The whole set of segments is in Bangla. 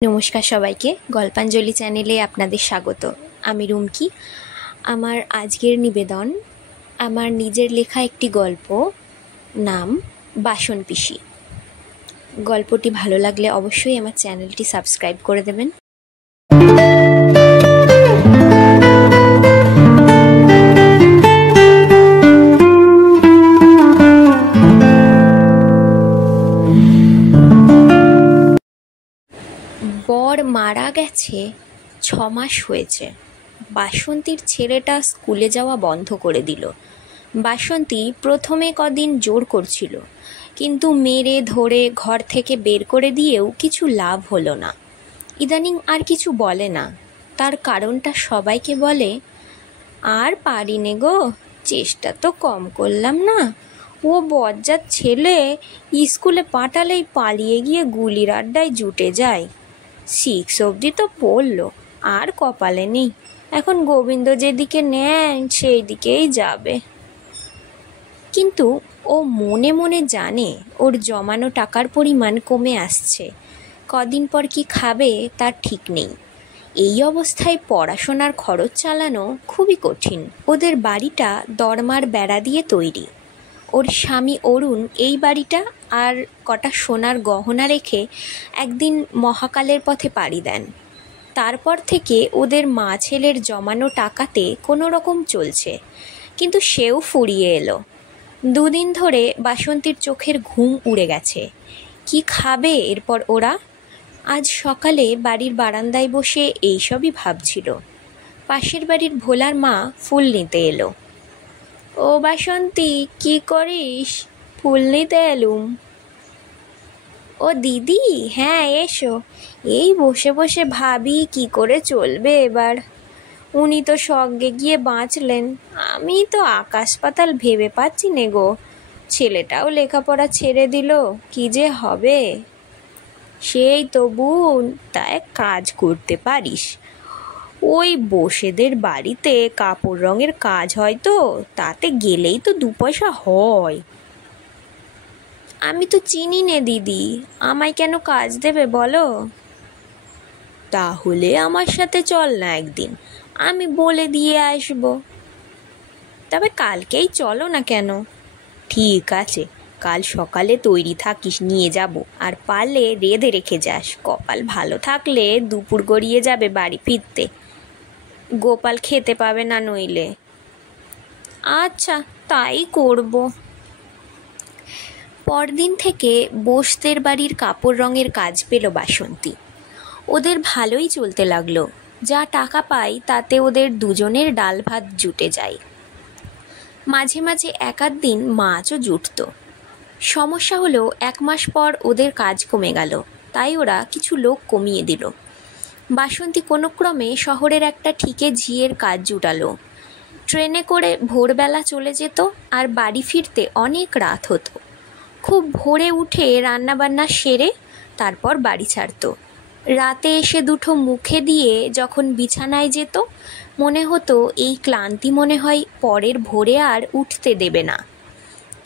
নমস্কার সবাইকে, গল্পাঞ্জলি চ্যানেলে আপনাদের স্বাগত। আমি রুমকি। আমার আজকের নিবেদন আমার নিজের লেখা একটি গল্প, নাম বাসন পিসি। গল্পটি ভালো লাগলে অবশ্যই আমার চ্যানেলটি সাবস্ক্রাইব করে দেবেন। বর মারা গেছে 6 মাস হয়েছে। বাসন্তীর ছেলেটা স্কুলে যাওয়া বন্ধ করে দিল। বাসন্তী প্রথমে কদিন জোর করছিল, কিন্তু মেরে ধরে ঘর থেকে বের করে দিয়েও কিছু লাভ হলো না। ইদানিং আর কিছু বলে না। তার কারণটা সবাইকে বলে, আর পারি নে গো, চেষ্টা তো কম করলাম না। ও বজ্জাত ছেলে স্কুলে পাঠালেই পালিয়ে গিয়ে গুলির আড্ডায় জুটে যায়। 6 অবধি তো পড়লো, আর কপালে নেই। এখন গোবিন্দ যেদিকে নেয় সেই দিকেই যাবে। কিন্তু ও মনে মনে জানে ওর জমানো টাকার পরিমাণ কমে আসছে। কদিন পর কি খাবে তার ঠিক নেই। এই অবস্থায় পড়াশোনার খরচ চালানো খুবই কঠিন। ওদের বাড়িটা দরমার বেড়া দিয়ে তৈরি। ওর স্বামী অরুণ এই বাড়িটা আর কটা সোনার গহনা রেখে একদিন মহাকালের পথে পাড়ি দেন। তারপর থেকে ওদের মা ছেলের জমানো টাকাতে কোনো রকম চলছে, কিন্তু সেও ফুরিয়ে এলো। 2 দিন ধরে বাসন্তীর চোখের ঘুম উড়ে গেছে। কি খাবে এরপর ওরা? আজ সকালে বাড়ির বারান্দায় বসে এইসবই ভাবছিল। পাশের বাড়ির ভোলার মা ফুল নিতে এলো। ও বাসন্তী, কি করিস? ফুল নিতে এলুম। ও দিদি, হ্যাঁ এসো। এই বসে বসে ভাবি কি করে চলবে এবার। উনি তো স্বর্গে গিয়ে বাঁচলেন, আমি তো আকাশ পাতাল ভেবে পাচ্ছি নে গো। ছেলেটাও লেখাপড়া ছেড়ে দিল, কি যে হবে। সেই তো বোন, তা এক কাজ করতে পারিস। ওই বসেদের বাড়িতে কাপড় রঙের কাজ হয় তো, তাতে গেলেই তো 2 পয়সা হয়। আমি তো চিনি নে দিদি, আমায় কেন কাজ দেবে বলো? তাহলে আমার সাথে চল না একদিন, আমি বলে দিয়ে আসব। তবে কালকেই চলো না কেন? ঠিক আছে, কাল সকালে তৈরি থাকিস, নিয়ে যাব। আর পারলে রেঁধে রেখে যাস। কপাল ভালো থাকলে দুপুর গড়িয়ে যাবে বাড়ি ফিরতে। গোপাল খেতে পাবে না নইলে। আচ্ছা, তাই করব। পরদিন থেকে বোসদের বাড়ির কাপড় রঙের কাজ পেল বাসন্তী। ওদের ভালোই চলতে লাগলো। যা টাকা পায় তাতে ওদের দুজনের ডাল ভাত জুটে যায়। মাঝে মাঝে এক-আধ দিন মাছও জুটত। সমস্যা হলো 1 মাস পর ওদের কাজ কমে গেল, তাই ওরা কিছু লোক কমিয়ে দিল। বাসন্তী কোনো ক্রমে শহরের একটা ঠিকে ঝিয়ের কাজ জুটালো। ট্রেনে করে ভোরবেলা চলে যেত, আর বাড়ি ফিরতে অনেক রাত হতো। খুব ভোরে উঠে রান্নাবান্না সেরে তারপর বাড়ি ছাড়ত। রাতে এসে দুটো মুখে দিয়ে যখন বিছানায় যেত, মনে হতো এই ক্লান্তি মনে হয় পরের ভোরে আর উঠতে দেবে না।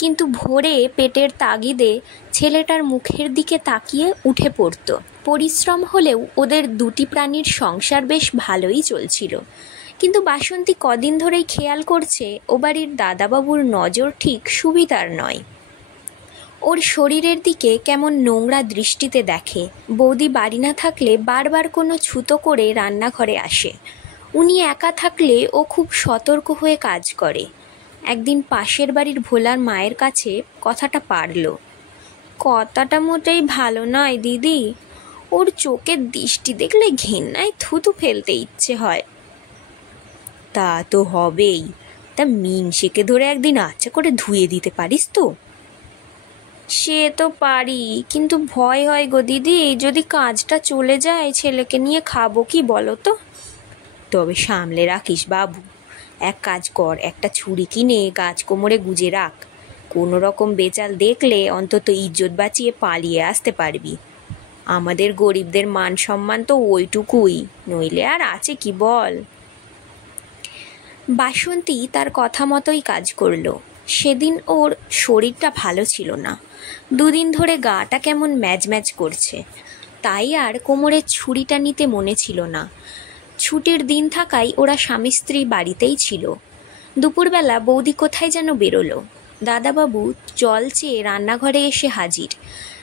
কিন্তু ভোরে পেটের তাগিদে ছেলেটার মুখের দিকে তাকিয়ে উঠে পড়ত। পরিশ্রম হলেও ওদের 2টি প্রাণীর সংসার বেশ ভালোই চলছিল। কিন্তু বাসন্তী কদিন ধরেই খেয়াল করছে ও বাড়ির দাদাবাবুর নজর ঠিক সুবিধার নয়। ওর শরীরের দিকে কেমন নোংরা দৃষ্টিতে দেখে। বৌদি বাড়ি না থাকলে বারবার কোনো ছুতো করে রান্নাঘরে আসে। উনি একা থাকলে ও খুব সতর্ক হয়ে কাজ করে। একদিন পাশের বাড়ির ভোলার মায়ের কাছে কথাটা পারল। কথাটা মোটেই ভালো নয় দিদি, ওর চোখের দৃষ্টি দেখলে ঘেন্নায় থুতু ফেলতে ইচ্ছে হয়। তা তো হবেই, তা মিনসেকে ধরে একদিন আচ্ছা করে ধুয়ে দিতে পারিস তো? সে তো পারি, কিন্তু ভয় হয় গো দিদি, যদি কাজটা চলে যায় ছেলেকে নিয়ে খাবো কি বলো তো? তবে সামলে রাখিস বাবু। এক কাজ কর, একটা ছুরি কিনে গাছ কোমরে গুজে রাখ। কোনো রকম বেচাল দেখলে অন্তত ইজ্জত বাঁচিয়ে পালিয়ে আসতে পারবি। আমাদের গরিবদের মান সম্মান তো ওইটুকুই, নইলে আর আছে কি বল? বাসন্তী তার কথা মতোই কাজ করলো। সেদিন ওর শরীরটা ভালো ছিল না। 2 দিন ধরে গাটা কেমন ম্যাজ ম্যাজ করছে। তাই আর কোমরের ছুরিটা নিতে মনে ছিল না। ছুটির দিন থাকায় ওরা স্বামী স্ত্রী বাড়িতেই ছিল। দুপুরবেলা বৌদি কোথায় যেন বেরোলো। দাদাবাবু জল চেয়ে রান্নাঘরে এসে হাজির।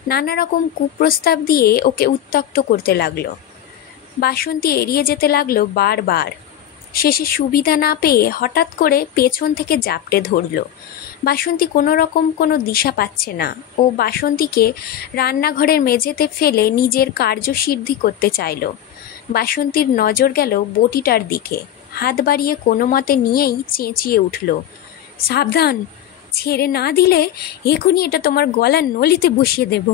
নানা রকম কুপ্রস্তাব দিয়ে ওকে উত্ত্যক্ত করতে লাগলো। বাসন্তী এড়িয়ে যেতে লাগলো বারবার। শেষে সুবিধা না পেয়ে হঠাৎ করে পেছন থেকে জাপটে ধরল। বাসন্তী কোনো রকম কোনো দিশা পাচ্ছে না। ও বাসন্তীকে রান্নাঘরের মেঝেতে ফেলে নিজের কার্যসিদ্ধি করতে চাইল। বাসন্তীর নজর গেল বটিটার দিকে। হাত বাড়িয়ে কোনো মতে নিয়েই চেঁচিয়ে উঠল, সাবধান, ছেড়ে না দিলে এখনই এটা তোমার গলার নলিতে বসিয়ে দেব।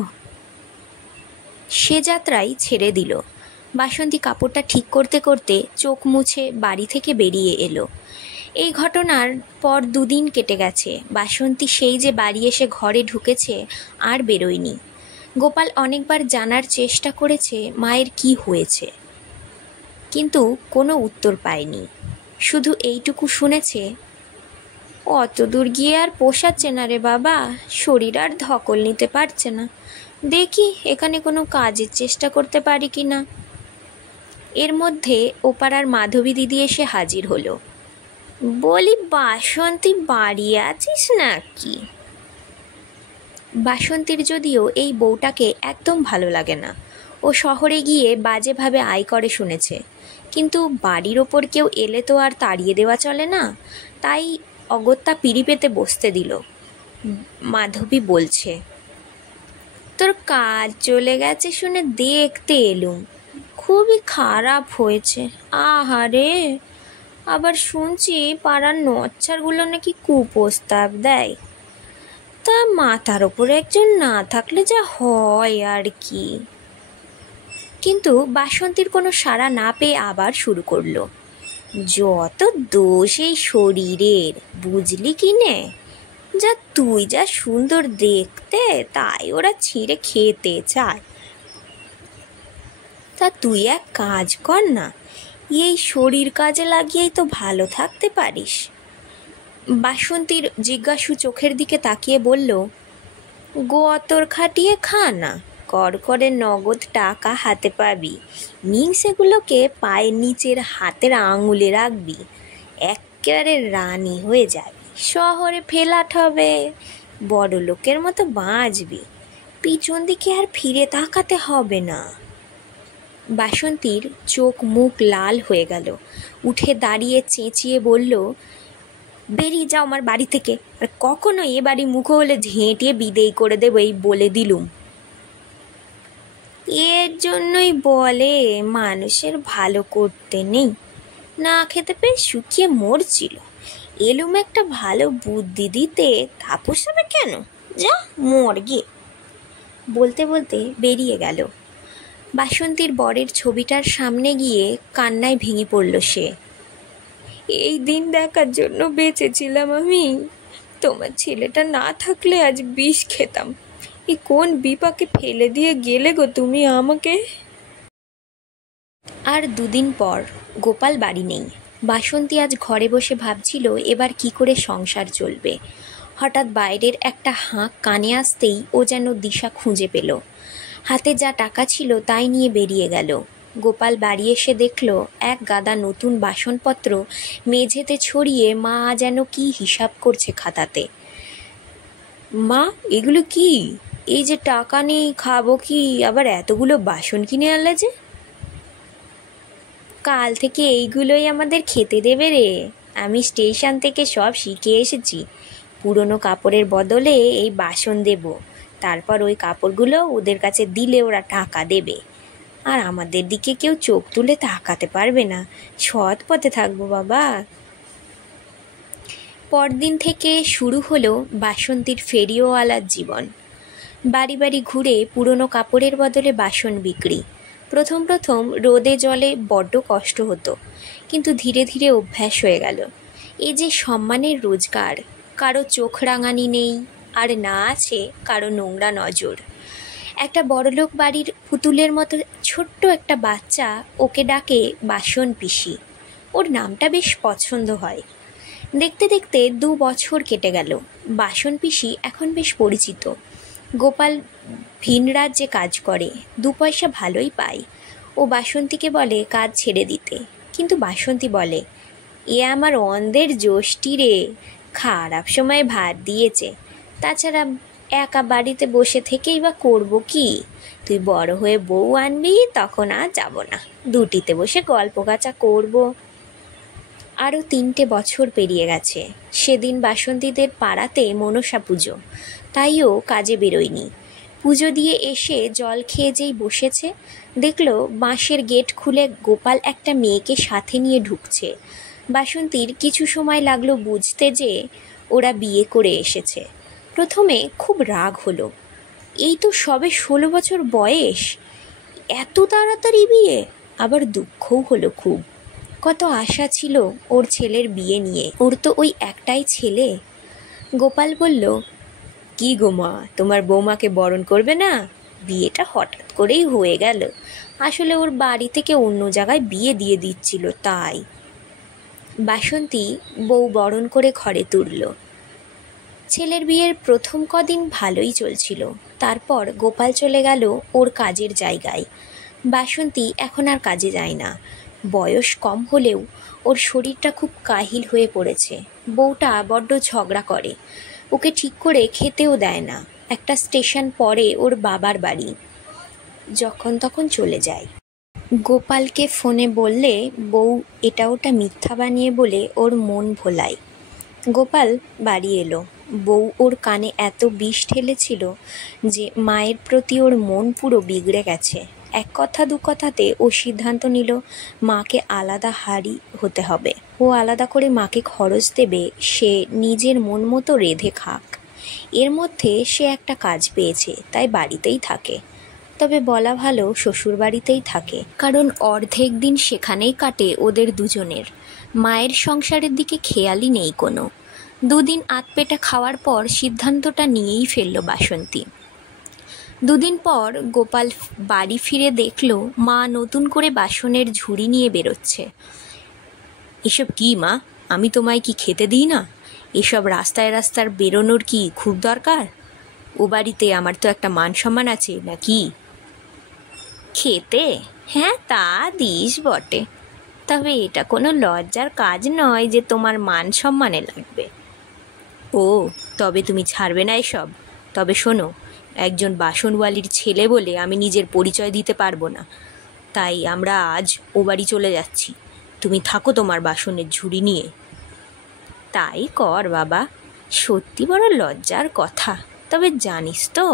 সে যাত্রায় ছেড়ে দিল। বাসন্তী কাপড়টা ঠিক করতে করতে চোখ মুছে বাড়ি থেকে বেরিয়ে এলো। এই ঘটনার পর 2 দিন কেটে গেছে। বাসন্তী সেই যে বাড়ি এসে ঘরে ঢুকেছে আর বেরোয়নি। গোপাল অনেকবার জানার চেষ্টা করেছে মায়ের কি হয়েছে, কিন্তু কোনো উত্তর পায়নি। শুধু এইটুকু শুনেছে, অত দূর গিয়ে আর পোষাচ্ছে না রে বাবা, শরীর আর ধকল নিতে পারছে না, দেখি এখানে কোনো কাজের চেষ্টা করতে পারি কি না। এর মধ্যে ওপাড়ার মাধবী দিদি এসে হাজির হলো। বলি, বাসন্তী বাড়ি আছিস নাকি? বাসন্তীর যদিও এই বউটাকে একদম ভালো লাগে না। ও শহরে গিয়ে বাজেভাবে আয় করে শুনেছে, কিন্তু বাড়ির ওপর কেউ এলে তো আর তাড়িয়ে দেওয়া চলে না। তাই অগত্যা পিঁড়ি পেতে বসতে দিল। মাধবী বলছে, তোর কাজ চলে গেছে শুনে দেখতে এলুম, খুবই খারাপ হয়েছে। আহারে, আবার শুনছি পাড়ার নচ্ছারগুলো নাকি কুপ্রস্তাব দেয়। তা মাথার ওপর একজন না থাকলে যা হয় আর কি। কিন্তু বাসন্তীর কোনো সাড়া না পেয়ে আবার শুরু করলো, যত দোষ এই শরীরের, বুঝলি কি নে? যা তুই যা সুন্দর দেখতে, তাই ওরা ছিঁড়ে খেতে চায়। তা তুই এক কাজ কর না, এই শরীর কাজে লাগিয়েই তো ভালো থাকতে পারিস। বাসন্তীর জিজ্ঞাসু চোখের দিকে তাকিয়ে বলল, গোয়াতর খাটিয়ে খা না, করে নগদ টাকা হাতে পাবি, নিয়ে সেগুলোকে পায়ের নিচের হাতের আঙুলে রাখবি, একেবারে রানী হয়ে যাবি, শহরে ফেলাট হবে, বড় লোকের মতো বাঁচবি, পিছন দিকে আর ফিরে তাকাতে হবে না। বাসন্তীর চোখ মুখ লাল হয়ে গেল। উঠে দাঁড়িয়ে চেঁচিয়ে বলল, বেরিয়ে যাও আমার বাড়ি থেকে, আর কখনো এ বাড়ি মুখো হলে ঝেঁটিয়ে বিদেয় করে দেবো, এই বলে দিলুম। এর জন্যই বলে মানুষের ভালো করতে নেই, না খেতে পেয়ে শুকিয়ে মরছিল, এলুম একটা ভালো বুদ্ধি দিতে, তাপস হবে কেন, যা মর গে। বলতে বলতে বেরিয়ে গেল। বাসন্তীর বরের ছবিটার সামনে গিয়ে কান্নায় ভেঙে পড়ল সে। এই দিন দেখার জন্য বেঁচেছিলাম আমি, তোমার ছেলেটা না থাকলে আজ বিষ খেতাম। এই কোন বিপাকে ফেলে দিয়ে গেলে গো তুমি আমাকে। আর 2 দিন পর গোপাল বাড়ি নেই। বাসন্তী আজ ঘরে বসে ভাবছিল এবার কি করে সংসার চলবে। হঠাৎ বাইরের একটা হাঁক কানে আসতেই ও যেন দিশা খুঁজে পেল। হাতে যা টাকা ছিল তাই নিয়ে বেরিয়ে গেল। গোপাল বাড়ি এসে দেখল এক গাদা নতুন বাসনপত্র মেঝেতে ছড়িয়ে মা যেন কি হিসাব করছে খাতাতে। মা, এগুলো কি? এই যে টাকা নেই, খাবো কি, আবার এতগুলো বাসন কিনে আনলে যে? কাল থেকে এইগুলোই আমাদের খেতে দেবে রে। আমি স্টেশন থেকে সব শিখে এসেছি। পুরনো কাপড়ের বদলে এই বাসন দেব, তারপর ওই কাপড়গুলো ওদের কাছে দিলে ওরা টাকা দেবে, আর আমাদের দিকে কেউ চোখ তুলে তাকাতে পারবে না। সৎ পথে থাকবো বাবা। পরদিন থেকে শুরু হলো বাসন্তীর ফেরিওয়ালার জীবন। বাড়ি বাড়ি ঘুরে পুরনো কাপড়ের বদলে বাসন বিক্রি। প্রথম প্রথম রোদে জলে বড্ড কষ্ট হতো, কিন্তু ধীরে ধীরে অভ্যাস হয়ে গেল। এই যে সম্মানের রোজগার, কারো চোখ রাঙানি নেই, আর না আছে কারো নোংরা নজর। একটা বড়লোক বাড়ির পুতুলের মতো ছোট্ট একটা বাচ্চা ওকে ডাকে বাসন পিসি। ওর নামটা বেশ পছন্দ হয়। দেখতে দেখতে 2 বছর কেটে গেল। বাসন পিসি এখন বেশ পরিচিত। গোপাল ভিন রাজ্যে কাজ করে, 2 পয়সা ভালোই পায়। ও বাসন্তীকে বলে কাজ ছেড়ে দিতে, কিন্তু বাসন্তী বলে, এ আমার অন্ধের যষ্টি রে, খারাপ সময়ে ভাত দিয়েছে। তাছাড়া একা বাড়িতে বসে থেকেই বা করবো কি? তুই বড় হয়ে বউ আনবি, তখন আর যাব না, দুটিতে বসে গল্প গাচা করবো। আরও 3টে বছর পেরিয়ে গেছে। সেদিন বাসন্তীদের পাড়াতে মনসা পুজো, তাইও কাজে বেরোয়নি। পুজো দিয়ে এসে জল খেয়ে যেই বসেছে, দেখল বাঁশের গেট খুলে গোপাল একটা মেয়েকে সাথে নিয়ে ঢুকছে। বাসন্তীর কিছু সময় লাগলো বুঝতে যে ওরা বিয়ে করে এসেছে। প্রথমে খুব রাগ হলো, এই তো সবে 16 বছর বয়স, এত তাড়াতাড়ি বিয়ে। আবার দুঃখও হলো খুব, কত আশা ছিল ওর ছেলের বিয়ে নিয়ে, ওর তো ওই একটাই ছেলে। গোপাল বলল, কি গো মা, তোমার বৌমাকে বরণ করবে না? বিয়েটা হঠাৎ করেই হয়ে গেল, আসলে ওর বাড়ি থেকে অন্য জায়গায় বিয়ে দিয়ে দিচ্ছিল তাই। বাসন্তী বউ বরণ করে ঘরে তুলল। ছেলের বিয়ের প্রথম কদিন ভালোই চলছিল, তারপর গোপাল চলে গেল ওর কাজের জায়গায়। বাসন্তী এখন আর কাজে যায় না। বয়স কম হলেও ওর শরীরটা খুব কাহিল হয়ে পড়েছে। বউটা বড্ড ঝগড়া করে, ওকে ঠিক করে খেতেও দেয় না। একটা স্টেশন পরে ওর বাবার বাড়ি, যখন তখন চলে যায়। গোপালকে ফোনে বললে বউ এটা ওটা মিথ্যা বানিয়ে বলে ওর মন ভোলায়। গোপাল বাড়ি এলো। বউ ওর কানে এত বিষ ঢেলেছিল যে মায়ের প্রতি ওর মন পুরো বিগড়ে গেছে। এক কথা দু কথাতে ও সিদ্ধান্ত নিল মাকে আলাদা হারি হতে হবে। ও আলাদা করে মাকে খরচ দেবে, সে নিজের মন মতো রেঁধে খাক। এর মধ্যে সে একটা কাজ পেয়েছে, তাই বাড়িতেই থাকে। তবে বলা ভালো শ্বশুর বাড়িতেই থাকে, কারণ অর্ধেক দিন সেখানেই কাটে ওদের দুজনের। মায়ের সংসারের দিকে খেয়ালই নেই কোনো। 2 দিন আধপেটা খাওয়ার পর সিদ্ধান্তটা নিয়েই ফেলল বাসন্তী। 2 দিন পর গোপাল বাড়ি ফিরে দেখল মা নতুন করে বাসনের ঝুড়ি নিয়ে বেরোচ্ছে। এসব কি মা, আমি তোমায় কি খেতে দিই না? এসব রাস্তায় রাস্তার বেরোনোর কি খুব দরকার? ও বাড়িতে আমার তো একটা মান সম্মান আছে নাকি? খেতে? হ্যাঁ, তা দিস বটে, তবে এটা কোনো লজ্জার কাজ নয় যে তোমার মান সম্মানে লাগবে। ও, তবে তুমি ছাড়বে না এসব? তবে শোনো, একজন বাসনওয়ালির ছেলে বলে আমি নিজের পরিচয় দিতে পারবো না, তাই আমরা আজ ও বাড়ি চলে যাচ্ছি। তুমি থাকো তোমার বাসনের ঝুড়ি নিয়ে। তাই কর বাবা, সত্যি বড় লজ্জার কথা। তবে জানিস তো,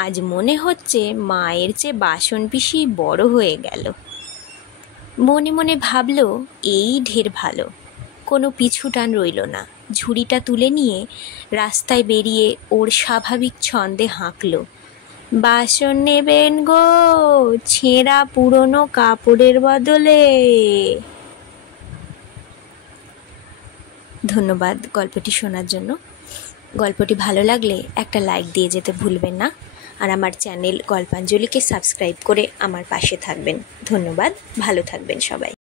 আজ মনে হচ্ছে মায়ের চেয়ে বাসন পিসি বড় হয়ে গেল। মনে মনে ভাবল এই ঢের ভালো, কোনো পিছু টান রইল না। ঝুড়িটা তুলে নিয়ে রাস্তায় বেরিয়ে ওর স্বাভাবিক ছন্দে হাঁকল, বাসন নেবেন গো, ছেঁড়া পুরনো কাপড়ের বদলে। ধন্যবাদ গল্পটি শোনার জন্য। গল্পটি ভালো লাগলে একটা লাইক দিয়ে যেতে ভুলবেন না, আর আমার চ্যানেল গল্পাঞ্জলিকে সাবস্ক্রাইব করে আমার পাশে থাকবেন। ধন্যবাদ, ভালো থাকবেন সবাই।